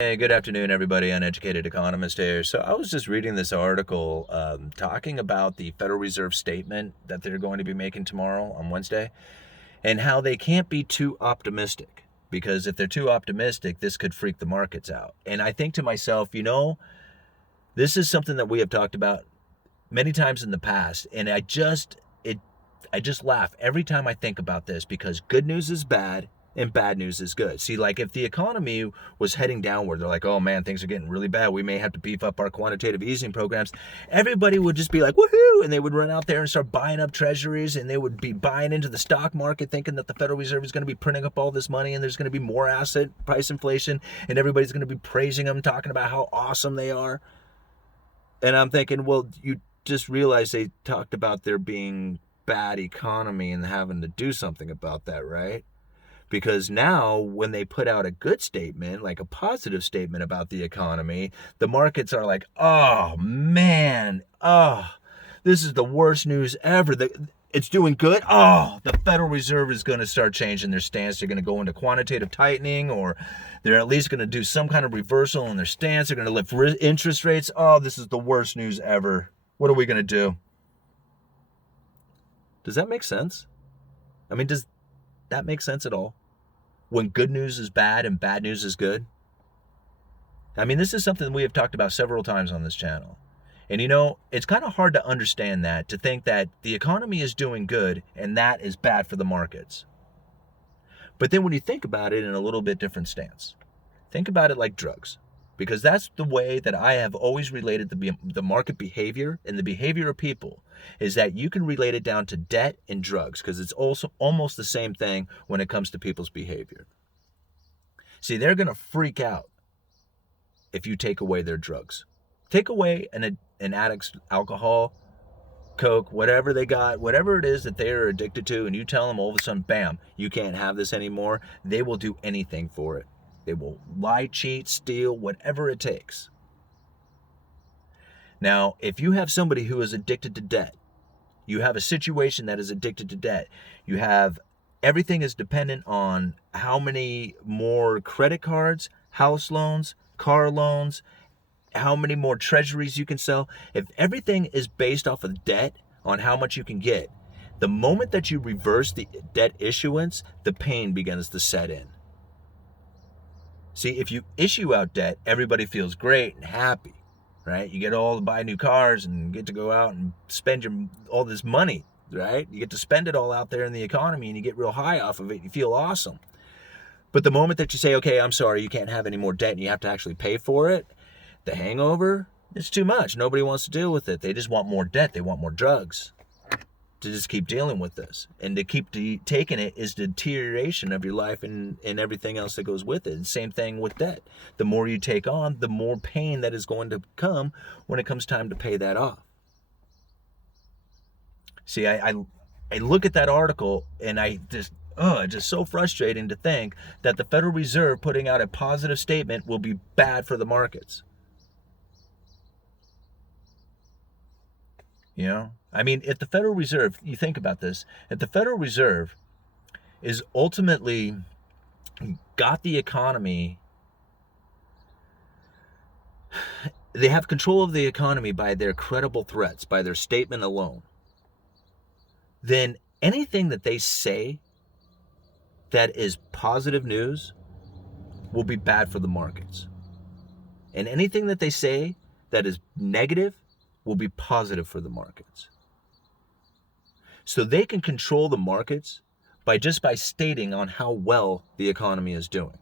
Hey, good afternoon, everybody. Uneducated Economist here. So I was just reading this article talking about the Federal Reserve statement that they're going to be making tomorrow on Wednesday and how they can't be too optimistic because if they're too optimistic, this could freak the markets out. And I think to myself, this is something that we have talked about many times in the past, and I just laugh every time I think about this because good news is bad and bad news is good. See, like if the economy was heading downward, they're like, oh man, things are getting really bad. We may have to beef up our quantitative easing programs. Everybody would just be like, woohoo! And they would run out there and start buying up treasuries and they would be buying into the stock market thinking that the Federal Reserve is going to be printing up all this money and there's going to be more asset price inflation and everybody's going to be praising them, talking about how awesome they are. And I'm thinking, well, you just realized they talked about there being bad economy and having to do something about that, right? Because now when they put out a good statement, like a positive statement about the economy, the markets are like, oh man, this is the worst news ever. It's doing good. Oh, the Federal Reserve is going to start changing their stance. They're going to go into quantitative tightening, or they're at least going to do some kind of reversal in their stance. They're going to lift interest rates. Oh, this is the worst news ever. What are we going to do? Does that make sense? I mean, does that make sense at all? When good news is bad and bad news is good? I mean, this is something we have talked about several times on this channel. And it's kind of hard to understand that, to think that the economy is doing good and that is bad for the markets. But then when you think about it in a little bit different stance, think about it like drugs. Because that's the way that I have always related the market behavior and the behavior of people, is that you can relate it down to debt and drugs, because it's also almost the same thing when it comes to people's behavior. See, they're going to freak out if you take away their drugs. Take away an addict's alcohol, coke, whatever they got, whatever it is that they are addicted to, and you tell them all of a sudden, bam, you can't have this anymore, they will do anything for it. They will lie, cheat, steal, whatever it takes. Now, if you have somebody who is addicted to debt, you have a situation that is addicted to debt, you have everything is dependent on how many more credit cards, house loans, car loans, how many more treasuries you can sell. If everything is based off of debt on how much you can get, the moment that you reverse the debt issuance, the pain begins to set in. See, if you issue out debt, everybody feels great and happy, right? You get all to buy new cars and get to go out and spend all this money, right? You get to spend it all out there in the economy and you get real high off of it. You feel awesome. But the moment that you say, okay, I'm sorry, you can't have any more debt and you have to actually pay for it, the hangover, it's too much. Nobody wants to deal with it. They just want more debt. They want more drugs to just keep dealing with this. And to keep taking it is deterioration of your life and everything else that goes with it. And same thing with debt. The more you take on, the more pain that is going to come when it comes time to pay that off. See, I look at that article and it's just so frustrating to think that the Federal Reserve putting out a positive statement will be bad for the markets. I mean, if the Federal Reserve, you think about this, if the Federal Reserve is ultimately got the economy, they have control of the economy by their credible threats, by their statement alone, then anything that they say that is positive news will be bad for the markets. And anything that they say that is negative will be positive for the markets. So they can control the markets by stating on how well the economy is doing.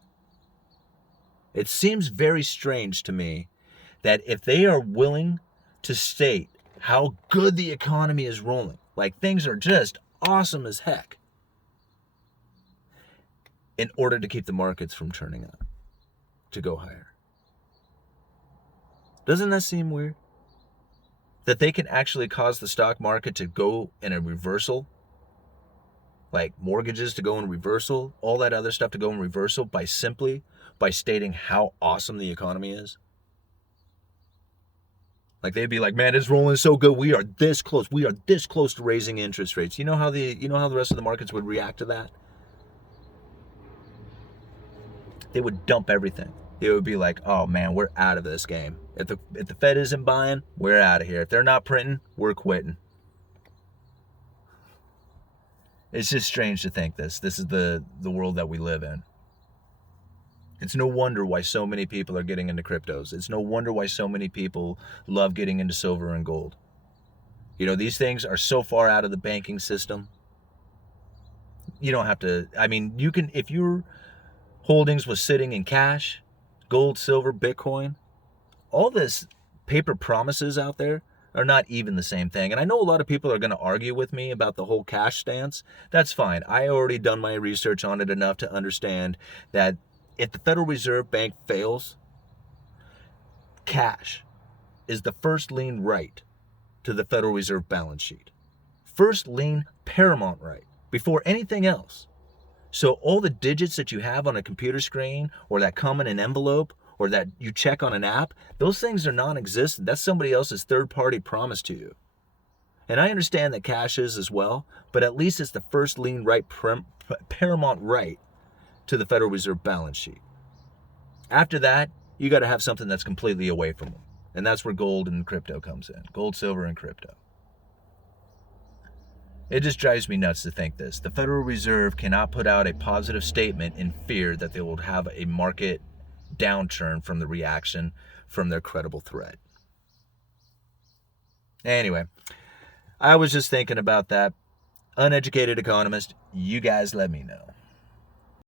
It seems very strange to me that if they are willing to state how good the economy is rolling, like things are just awesome as heck, in order to keep the markets from turning up, to go higher. Doesn't that seem weird? That they can actually cause the stock market to go in a reversal, like mortgages to go in reversal, all that other stuff to go in reversal by stating how awesome the economy is. Like they'd be like, man, it's rolling so good. We are this close. We are this close to raising interest rates. You know how the rest of the markets would react to that? They would dump everything. it would be like, oh man, we're out of this game. If the Fed isn't buying, we're out of here. If they're not printing, we're quitting. It's just strange to think this. This is the world that we live in. It's no wonder why so many people are getting into cryptos. It's no wonder why so many people love getting into silver and gold. You know, these things are so far out of the banking system. You don't have to, I mean, you can, if your holdings was sitting in cash, gold, silver, Bitcoin, all this paper promises out there are not even the same thing. And I know a lot of people are going to argue with me about the whole cash stance. That's fine. I already done my research on it enough to understand that if the Federal Reserve Bank fails, cash is the first lien right to the Federal Reserve balance sheet. First lien paramount right before anything else. So all the digits that you have on a computer screen or that come in an envelope or that you check on an app, those things are non-existent. That's somebody else's third-party promise to you. And I understand that cash is as well, but at least it's the first lien right, paramount right to the Federal Reserve balance sheet. After that, you got to have something that's completely away from them. And that's where gold and crypto comes in. Gold, silver, and crypto. It just drives me nuts to think this. The Federal Reserve cannot put out a positive statement in fear that they will have a market downturn from the reaction from their credible threat. Anyway, I was just thinking about that. Uneducated economist, you guys let me know.